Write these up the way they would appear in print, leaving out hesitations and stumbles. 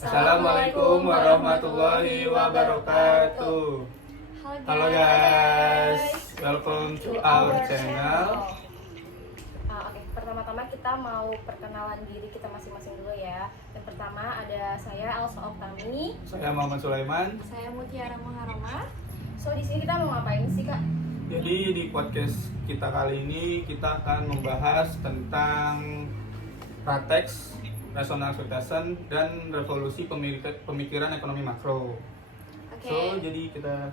Assalamualaikum warahmatullahi wabarakatuh. Halo guys, welcome to our channel. Oke, pertama-tama kita mau perkenalan diri kita masing-masing dulu ya. Yang pertama ada saya Elsa Oktami. Saya Muhammad Sulaiman. Saya Mutiara Muharrama. So di sini kita mau ngapain sih kak? Jadi di podcast kita kali ini kita akan membahas tentang pratex, rational expectation, dan revolusi pemikiran ekonomi makro. Oke. So jadi kita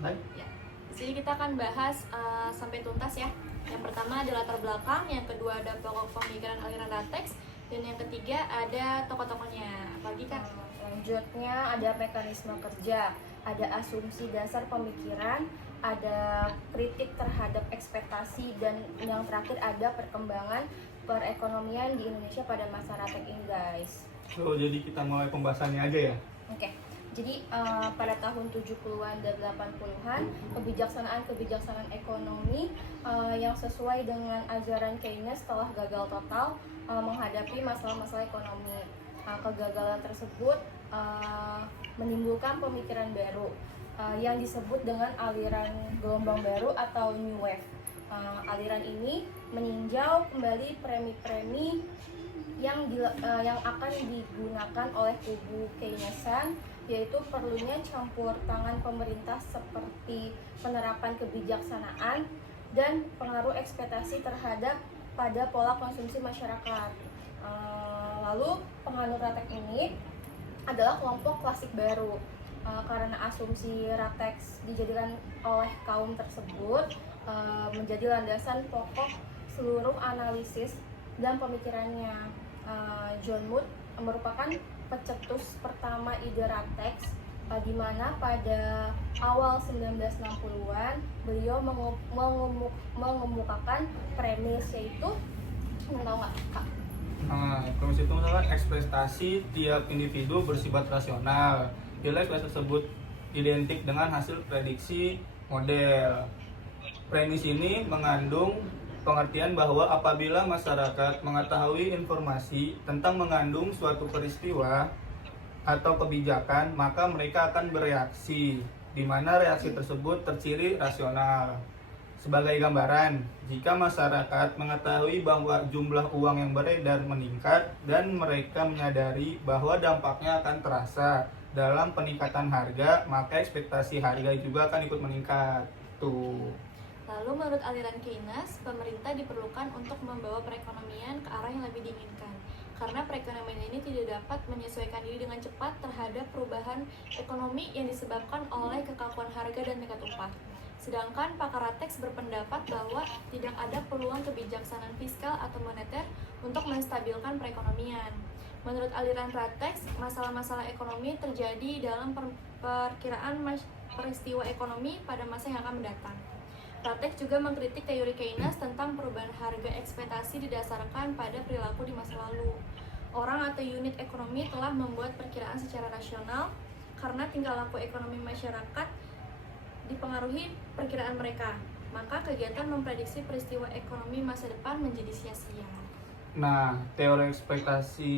mulai. Ya. Di sini kita akan bahas sampai tuntas ya. Yang pertama ada latar belakang, yang kedua ada pokok pemikiran aliran pratex, dan yang ketiga ada tokoh-tokohnya. Apalagi kan? Selanjutnya ada mekanisme kerja, ada asumsi dasar pemikiran, ada kritik terhadap ekspektasi, dan yang terakhir ada perkembangan perekonomian di Indonesia pada masa pratek ini guys. So jadi kita mulai pembahasannya aja ya. Oke. Jadi pada tahun 70-an dan 80-an kebijaksanaan ekonomi yang sesuai dengan ajaran Keynes telah gagal total menghadapi masalah-masalah ekonomi. Kegagalan tersebut menimbulkan pemikiran baru yang disebut dengan aliran gelombang baru atau New Wave. Aliran ini meninjau kembali premi-premi yang akan digunakan oleh kubu Keynesian, yaitu perlunya campur tangan pemerintah seperti penerapan kebijaksanaan dan pengaruh ekspektasi terhadap pada pola konsumsi masyarakat. Lalu penganut pratek ini adalah kelompok klasik baru karena asumsi pratex dijadikan oleh kaum tersebut menjadi landasan pokok seluruh analisis dan pemikirannya. John Mood merupakan pencetus pertama ide pratex di mana pada awal 1960-an beliau mengemukakan premis, yaitu tahu nggak kak? Premis itu adalah ekspektasi tiap individu bersifat rasional. Bila ekspektasi tersebut identik dengan hasil prediksi model. Premis ini mengandung pengertian bahwa apabila masyarakat mengetahui informasi tentang mengandung suatu peristiwa atau kebijakan, maka mereka akan bereaksi, di mana reaksi tersebut terciri rasional. Sebagai gambaran, jika masyarakat mengetahui bahwa jumlah uang yang beredar meningkat dan mereka menyadari bahwa dampaknya akan terasa dalam peningkatan harga, maka ekspektasi harga juga akan ikut meningkat. Tuh. Lalu menurut aliran Keynes, pemerintah diperlukan untuk membawa perekonomian ke arah yang lebih diinginkan. Karena perekonomian ini tidak dapat menyesuaikan diri dengan cepat terhadap perubahan ekonomi yang disebabkan oleh kekakuan harga dan tingkat upah. Sedangkan pakar pratex berpendapat bahwa tidak ada peluang kebijaksanaan fiskal atau moneter untuk menstabilkan perekonomian. Menurut aliran pratex, masalah-masalah ekonomi terjadi dalam perkiraan peristiwa ekonomi pada masa yang akan mendatang. Pratex juga mengkritik teori Keynes tentang perubahan harga ekspektasi didasarkan pada perilaku di masa lalu. Orang atau unit ekonomi telah membuat perkiraan secara rasional karena tingkah laku ekonomi masyarakat dipengaruhi perkiraan mereka. Maka kegiatan memprediksi peristiwa ekonomi masa depan menjadi sia-sia. Nah, teori ekspektasi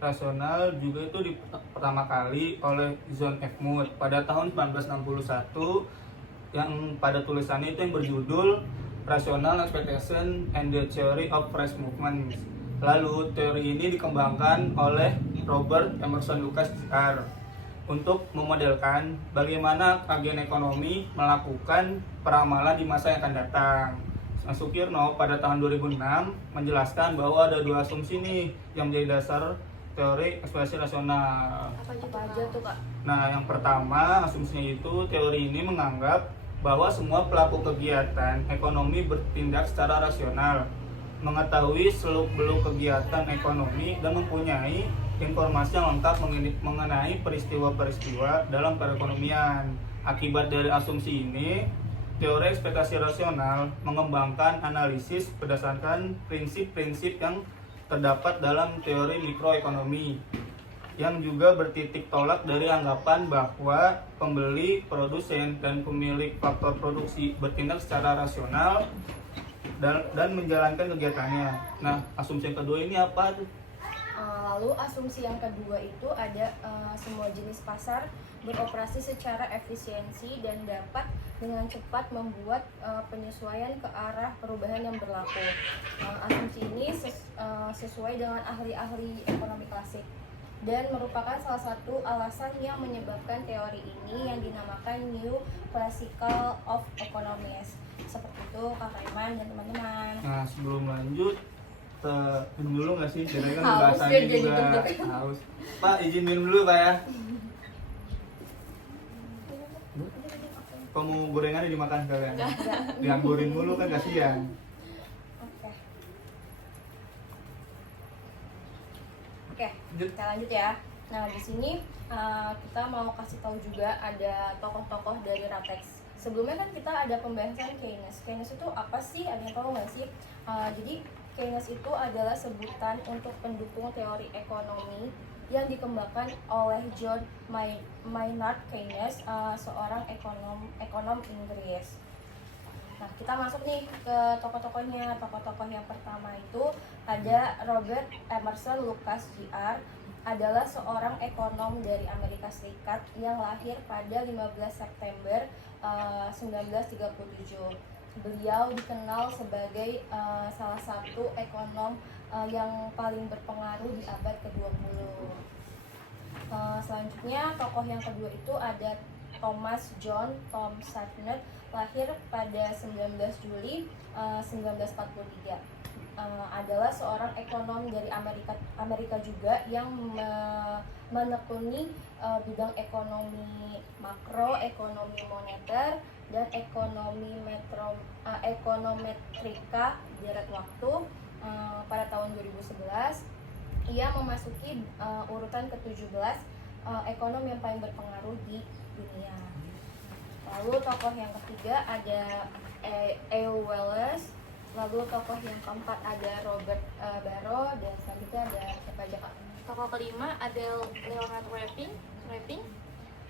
rasional juga itu pertama kali oleh John F. Mood pada tahun 1961, yang pada tulisannya itu yang berjudul Rational Expectation and the Theory of Price Movement. Lalu teori ini dikembangkan oleh Robert Emerson Lucas Jr. untuk memodelkan bagaimana agen ekonomi melakukan peramalan di masa yang akan datang. Sukirno pada tahun 2006 menjelaskan bahwa ada dua asumsi nih yang menjadi dasar teori ekspektasi rasional. Apa aja tuh kak? Nah, yang pertama asumsinya itu teori ini menganggap bahwa semua pelaku kegiatan ekonomi bertindak secara rasional, mengetahui seluk-beluk kegiatan ekonomi dan mempunyai informasi yang lengkap mengenai peristiwa-peristiwa dalam perekonomian. Akibat dari asumsi ini, teori ekspektasi rasional mengembangkan analisis berdasarkan prinsip-prinsip yang terdapat dalam teori mikroekonomi, yang juga bertitik tolak dari anggapan bahwa pembeli, produsen, dan pemilik faktor produksi bertindak secara rasional dan menjalankan kegiatannya. Nah, asumsi yang kedua ini apa tuh? Lalu asumsi yang kedua itu ada semua jenis pasar beroperasi secara efisiensi dan dapat dengan cepat membuat penyesuaian ke arah perubahan yang berlaku. Asumsi ini sesuai dengan ahli-ahli ekonomi klasik dan merupakan salah satu alasan yang menyebabkan teori ini yang dinamakan New Classical of Economics. Seperti itu Kak Iman dan teman-teman. Nah, sebelum lanjut, minum dulu nggak sih? Jadi kan Haus bahasannya ya, jadi juga deg-degan. haus. Pak, izin minum dulu Pak ya. Kamu gorengannya dimakan sekalian? Enggak. Dianggurin mulu kan kasihan. Oke. Oke, Lanjut. kita lanjut ya. Nah, di sini kita mau kasih tahu juga ada tokoh-tokoh dari Ratex. Sebelumnya kan kita ada pembahasan Keynes. Keynes itu apa sih? Ada yang tahu nggak sih? Jadi Keynes itu adalah sebutan untuk pendukung teori ekonomi yang dikembangkan oleh John Maynard Keynes, seorang ekonom Inggris. Nah, kita masuk nih ke tokoh-tokohnya. Tokoh-tokoh yang pertama itu ada Robert Emerson Lucas Jr. adalah seorang ekonom dari Amerika Serikat yang lahir pada 15 September 1937. Beliau dikenal sebagai salah satu ekonom yang paling berpengaruh di abad ke-20. Selanjutnya tokoh yang kedua itu ada Thomas John Tom Sachner, lahir pada 19 Juli 1943. Adalah seorang ekonom dari Amerika juga yang menekuni bidang ekonomi makro, ekonomi moneter, dan ekonometrika deret waktu. Pada tahun 2011 ia memasuki urutan ke-17 ekonom yang paling berpengaruh di dunia. Lalu tokoh yang ketiga ada E.O. Wallace. Lalu tokoh yang keempat ada Robert Barrow, dan selanjutnya ada siapa aja Kak? Tokoh kelima ada Leonard Rapping.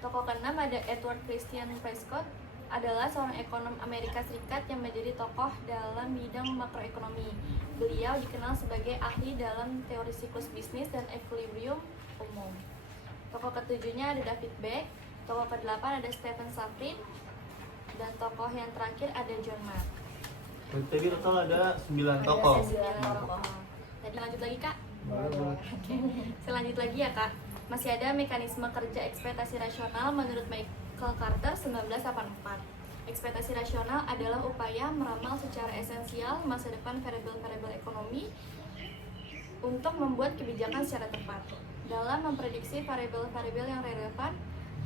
Tokoh keenam ada Edward Christian Prescott, adalah seorang ekonom Amerika Serikat yang menjadi tokoh dalam bidang makroekonomi. Beliau dikenal sebagai ahli dalam teori siklus bisnis dan equilibrium umum. Tokoh ketujuhnya ada David Beck. Tokoh kedelapan ada Stephen Safrin. Dan tokoh yang terakhir ada John Mack. Tadi total ada 9 Ada tokoh. 9 tokoh. Jadi lanjut lagi Kak. Boleh. Oke, saya lanjut lagi ya Kak. Masih ada mekanisme kerja ekspektasi rasional menurut Michael Carter 1984. Ekspektasi rasional adalah upaya meramal secara esensial masa depan variabel-variabel ekonomi untuk membuat kebijakan secara tepat. Dalam memprediksi variabel-variabel yang relevan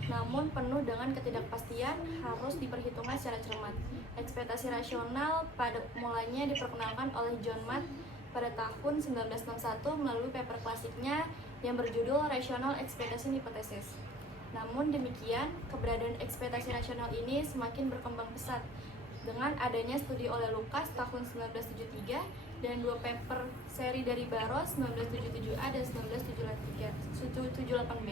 namun penuh dengan ketidakpastian harus diperhitungkan secara cermat. Ekspektasi rasional pada mulanya diperkenalkan oleh John Mack pada tahun 1961 melalui paper klasiknya yang berjudul Rational Expectation Hypothesis. Namun demikian, keberadaan ekspektasi rasional ini semakin berkembang pesat dengan adanya studi oleh Lucas tahun 1973 dan 2 paper seri dari Barrow 1977A dan 1978B.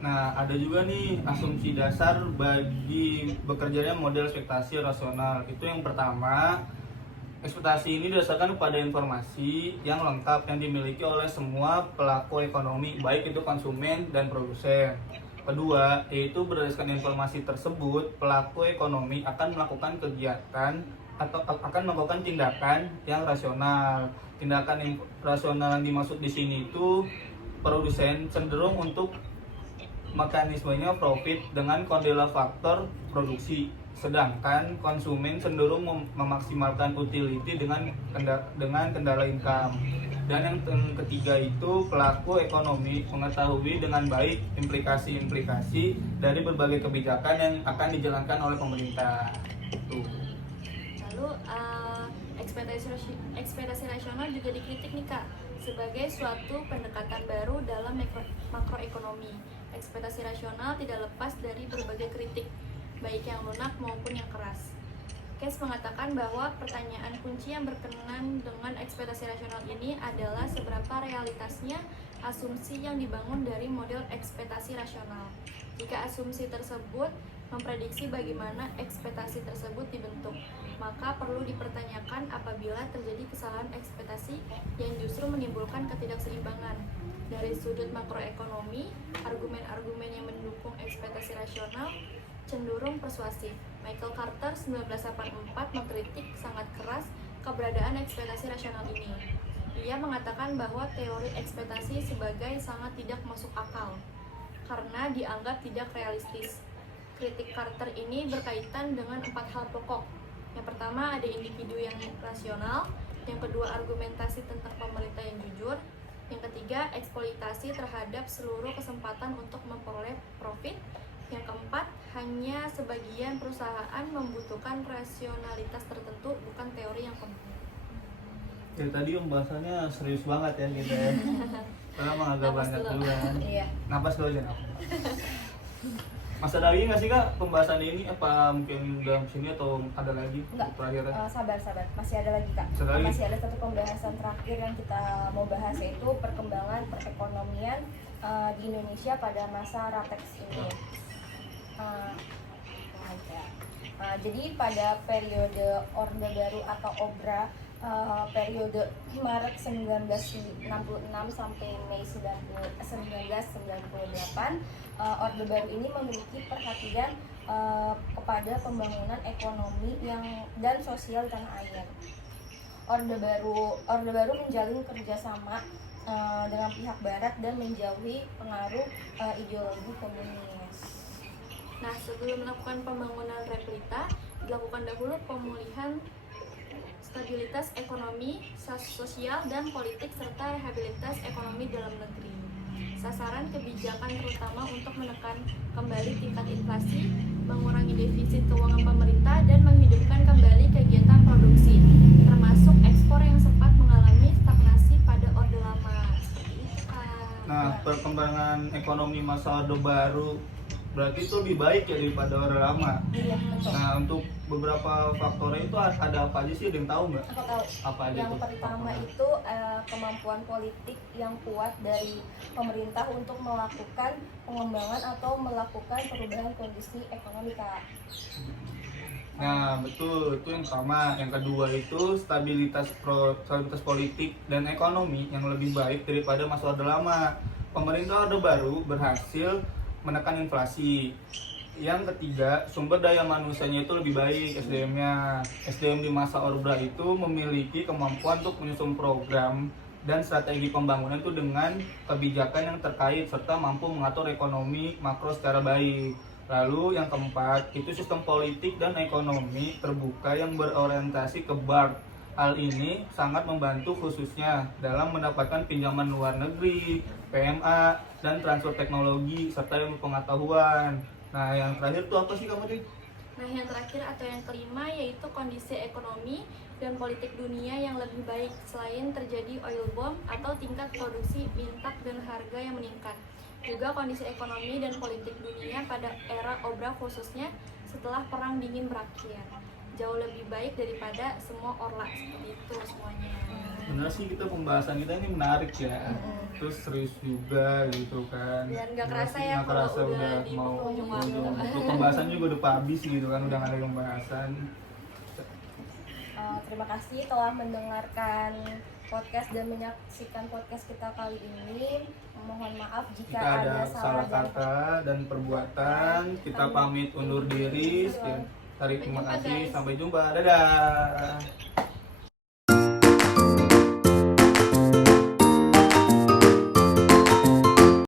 Nah, ada juga nih asumsi dasar bagi bekerjanya model ekspektasi rasional. Itu yang pertama, ekspektasi ini didasarkan pada informasi yang lengkap yang dimiliki oleh semua pelaku ekonomi, baik itu konsumen dan produsen. Kedua, yaitu berdasarkan informasi tersebut, pelaku ekonomi akan melakukan kegiatan atau akan melakukan tindakan yang rasional. Tindakan yang rasional yang dimaksud di sini itu produsen cenderung untuk mekanismenya profit dengan kondela faktor produksi, sedangkan konsumen cenderung memaksimalkan utility dengan kendala income. Dan yang ketiga itu pelaku ekonomi mengetahui dengan baik implikasi-implikasi dari berbagai kebijakan yang akan dijalankan oleh pemerintah. Lalu ekspektasi rasional juga dikritik nih Kak sebagai suatu pendekatan baru dalam makroekonomi. Ekspektasi rasional tidak lepas dari berbagai kritik, baik yang lunak maupun yang keras. Case mengatakan bahwa pertanyaan kunci yang berkenan dengan ekspektasi rasional ini adalah seberapa realitasnya asumsi yang dibangun dari model ekspektasi rasional. Jika asumsi tersebut memprediksi bagaimana ekspektasi tersebut dibentuk, Maka perlu dipertanyakan apabila terjadi kesalahan ekspektasi yang justru menimbulkan ketidakseimbangan. Dari sudut makroekonomi, argumen-argumen yang mendukung ekspektasi rasional cenderung persuasif. Michael Carter 1984 mengkritik sangat keras keberadaan ekspektasi rasional ini. Ia mengatakan bahwa teori ekspektasi sebagai sangat tidak masuk akal karena dianggap tidak realistis. Kritik Carter ini berkaitan dengan 4 hal pokok. Yang pertama ada individu yang rasional, yang kedua argumentasi tentang pemerintah yang jujur, yang ketiga eksploitasi terhadap seluruh kesempatan untuk memperoleh profit, yang keempat hanya sebagian perusahaan membutuhkan rasionalitas tertentu, bukan teori yang penuh. Jadi tadi pembahasannya serius banget ya kita ya. Karena emang agak Napas banyak dulu. dulu kan. Iya. Napas dulu aja napas. Mas ada lagi nggak sih kak pembahasan ini? Apa mungkin dalam sini atau ada lagi? Enggak. Terakhir. Sabar, masih ada lagi kak. Ada lagi? Masih ada satu pembahasan terakhir yang kita mau bahas, yaitu perkembangan perekonomian di Indonesia pada masa Ratex ini. Jadi pada periode Orde Baru atau OBRA, periode Maret 1966 sampai Mei 1998, Orde Baru ini memiliki perhatian kepada pembangunan ekonomi dan sosial di tanah air. Orde Baru menjalin kerjasama dengan pihak Barat dan menjauhi pengaruh ideologi komunis. Nah, sebelum melakukan pembangunan replita, dilakukan dahulu pemulihan stabilitas ekonomi, sosial, dan politik, serta rehabilitas ekonomi dalam negeri. Sasaran kebijakan terutama untuk menekan kembali tingkat inflasi, mengurangi defisit keuangan pemerintah, dan menghidupkan kembali kegiatan produksi, termasuk ekspor yang sempat mengalami stagnasi pada Orde Lama. Seperti itu, Kak. Nah, perkembangan ekonomi masa Orde Baru berarti itu lebih baik ya daripada Orde Lama. Iya, betul. Nah, untuk beberapa faktornya itu ada apa aja sih? Ada yang tahu nggak? Aku tahu. Apa aja Yang tuh pertama faktornya? itu kemampuan politik yang kuat dari pemerintah untuk melakukan pengembangan atau melakukan perubahan kondisi ekonomi, Kak. Nah, betul, itu yang pertama. Yang kedua itu stabilitas politik dan ekonomi yang lebih baik daripada masa Orde Lama. Pemerintah Orde Baru berhasil menekan inflasi. Yang ketiga, sumber daya manusianya itu lebih baik, SDM-nya. SDM di masa Orde itu memiliki kemampuan untuk menyusun program dan strategi pembangunan itu dengan kebijakan yang terkait serta mampu mengatur ekonomi makro secara baik. Lalu yang keempat, itu sistem politik dan ekonomi terbuka yang berorientasi ke BART. Hal ini sangat membantu khususnya dalam mendapatkan pinjaman luar negeri, PMA, dan transfer teknologi serta ilmu pengetahuan. Nah, yang terakhir itu apa sih kamu tadi? Nah, yang terakhir atau yang kelima yaitu kondisi ekonomi dan politik dunia yang lebih baik selain terjadi oil bomb atau tingkat produksi mintak dan harga yang meningkat. Juga kondisi ekonomi dan politik dunia pada era Obra khususnya setelah Perang Dingin berakhir. Jauh lebih baik daripada semua orla, seperti itu semuanya. Benar sih, kita pembahasan kita ini menarik ya. Terus serius juga gitu kan. Dan nggak Benar kerasa sih, ya nggak kalau kerasa udah di mau penghujung ujung. waktu. Untuk pembahasan juga udah habis gitu kan, udah nggak ada pembahasan. Terima kasih telah mendengarkan podcast dan menyaksikan podcast kita kali ini. Mohon maaf jika Jika ada ada salah kata dan perbuatan, kita pamit undur diri. Sekian. Terima Sampai jumpa, kasih, guys. sampai jumpa, dadah.